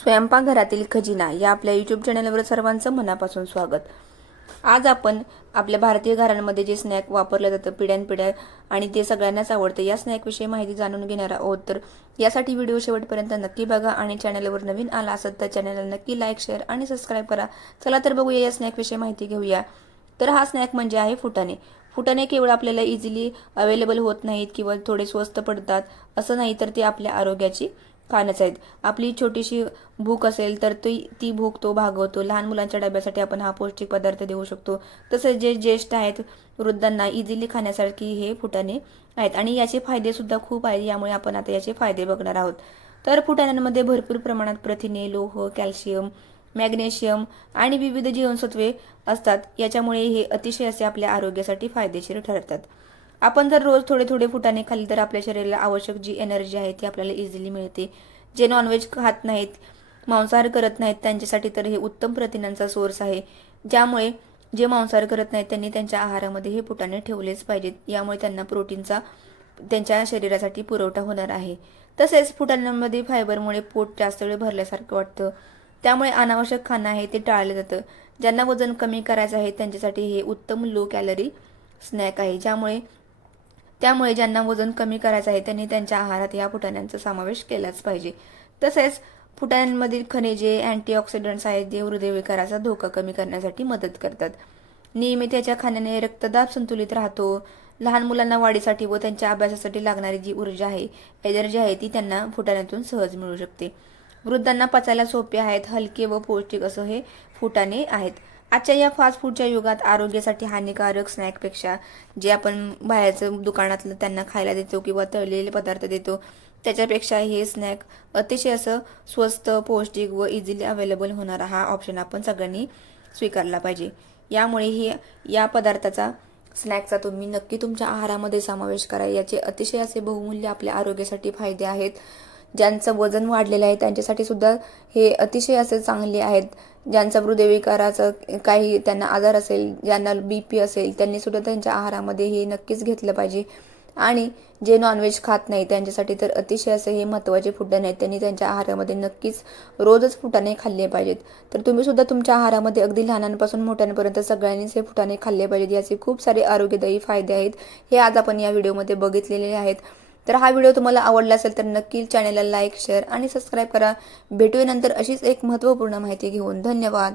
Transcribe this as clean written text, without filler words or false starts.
स्वयंपाकघरातील खजिना या आपल्या यूट्यूब चॅनलवर सर्वांचं मनापासून स्वागत। आज आपण आपल्या भारतीय घरांमध्ये जे स्नॅक वापरलं जातं पिढ्यानपिढ्या आणि ते सगळ्यांनाच आवडतं या स्नॅकविषयी माहिती जाणून घेणार आहोत। तर यासाठी व्हिडिओ शेवटपर्यंत नक्की बघा आणि चॅनलवर नवीन आला असेल तर चॅनलला नक्की लाईक शेअर आणि सबस्क्राईब करा। चला तर बघूया या स्नॅकविषयी माहिती घेऊया। तर हा स्नॅक म्हणजे आहे फुटाणे। फुटाणे केवळ आपल्याला इझिली अवेलेबल होत नाहीत किंवा थोडे स्वस्त पडतात असं नाही, तर ते आपल्या आरोग्याची खाणच आहेत। आपली छोटीशी भूक असेल तर ती भूक तो भागवतो। लहान मुलांच्या डब्यासाठी आपण हा पौष्टिक पदार्थ देऊ शकतो। तसेच जे ज्येष्ठ आहेत वृद्धांना इझिली खाण्यासारखी हे फुटाणे आहेत आणि याचे फायदे सुद्धा खूप आहेत। यामुळे आपण आता याचे फायदे बघणार आहोत। तर फुटाण्यांमध्ये भरपूर प्रमाणात प्रथिने, लोह, कॅल्शियम, मॅग्नेशियम आणि विविध जीवनसत्वे असतात। याच्यामुळे हे अतिशय असे आपल्या आरोग्यासाठी फायदेशीर ठरतात। आपण जर रोज थोडे थोडे फुटाणे खाल्ले तर आपल्या शरीराला आवश्यक जी एनर्जी आहे ती आपल्याला इझिली मिळते। जे नॉनव्हेज खात नाहीत, मांसाहार करत नाहीत त्यांच्यासाठी तर हे उत्तम प्रथिनांचा सोर्स आहे। ज्यामुळे जे मांसाहार करत नाहीत त्यांनी त्यांच्या आहारामध्ये हे फुटाणे ठेवलेच पाहिजेत। यामुळे त्यांना प्रोटीनचा त्यांच्या शरीरासाठी पुरवठा होणार आहे। तसेच फुटाण्यांमध्ये फायबरमुळे पोट जास्त वेळ भरल्यासारखं वाटतं, त्यामुळे अनावश्यक खाणं आहे ते टाळलं जातं। ज्यांना वजन कमी करायचं आहे त्यांच्यासाठी हे उत्तम लो कॅलरी स्नॅक आहे। त्यामुळे ज्यांना वजन कमी करायचं आहे त्यांनी त्यांच्या आहारात या फुटाण्यांचा समावेश केलाच पाहिजे। तसेच फुटाण्यांमधील खनिजे, अँटीऑक्सिडंट्स आहेत जे हृदयविकाराचा धोका कमी करण्यासाठी मदत करतात। नियमित याच्या खाण्याने रक्तदाब संतुलित राहतो। लहान मुलांना वाढीसाठी व त्यांच्या अभ्यासासाठी लागणारी जी ऊर्जा आहे, एनर्जी आहे ती त्यांना फुटाण्यातून सहज मिळू शकते। वृद्धांना पचायला सोपे आहेत, हलके व पौष्टिक असं हे फुटाणे आहेत। आजच्या या फास्ट फूडच्या युगात आरोग्यासाठी हानिकारक स्नॅकपेक्षा जे आपण बाहेरचं दुकानातलं त्यांना खायला देतो किंवा तळलेले पदार्थ देतो त्याच्यापेक्षा हे स्नॅक अतिशय असं स्वस्त, पौष्टिक व इझिली अवेलेबल होणारा हा ऑप्शन आपण सगळ्यांनी स्वीकारला पाहिजे। यामुळे या पदार्थाचा स्नॅकचा तुम्ही नक्की तुमच्या आहारामध्ये समावेश करा। याचे अतिशय असे बहुमूल्य आपल्या आरोग्यासाठी फायदे आहेत। ज्यांचं वजन वाढलेलं आहे त्यांच्यासाठी सुद्धा हे अतिशय असे चांगले आहेत। ज्यांचा हृदयविकाराचा काही त्यांना आजार असेल, ज्यांना BP असेल त्यांनी सुद्धा त्यांच्या आहारामध्ये हे नक्कीच घेतलं पाहिजे। आणि जे नॉनव्हेज खात नाही त्यांच्यासाठी तर अतिशय असे हे महत्त्वाचे फुटाणे आहेत। त्यांनी त्यांच्या आहारामध्ये नक्कीच रोजच फुटाणे खाल्ले पाहिजेत। तर तुम्ही सुद्धा तुमच्या आहारामध्ये अगदी लहानांपासून मोठ्यांपर्यंत सगळ्यांनीच हे फुटाणे खाल्ले पाहिजेत। याचे खूप सारे आरोग्यदायी फायदे आहेत, हे आज आपण या व्हिडिओमध्ये बघितलेले आहेत। तर हा व्हिडिओ तुम्हाला आवडला असेल तर नक्की चॅनलला लाईक शेअर आणि सबस्क्राईब करा। भेटूया नंतर अशीच एक महत्त्वपूर्ण माहिती घेऊन। धन्यवाद।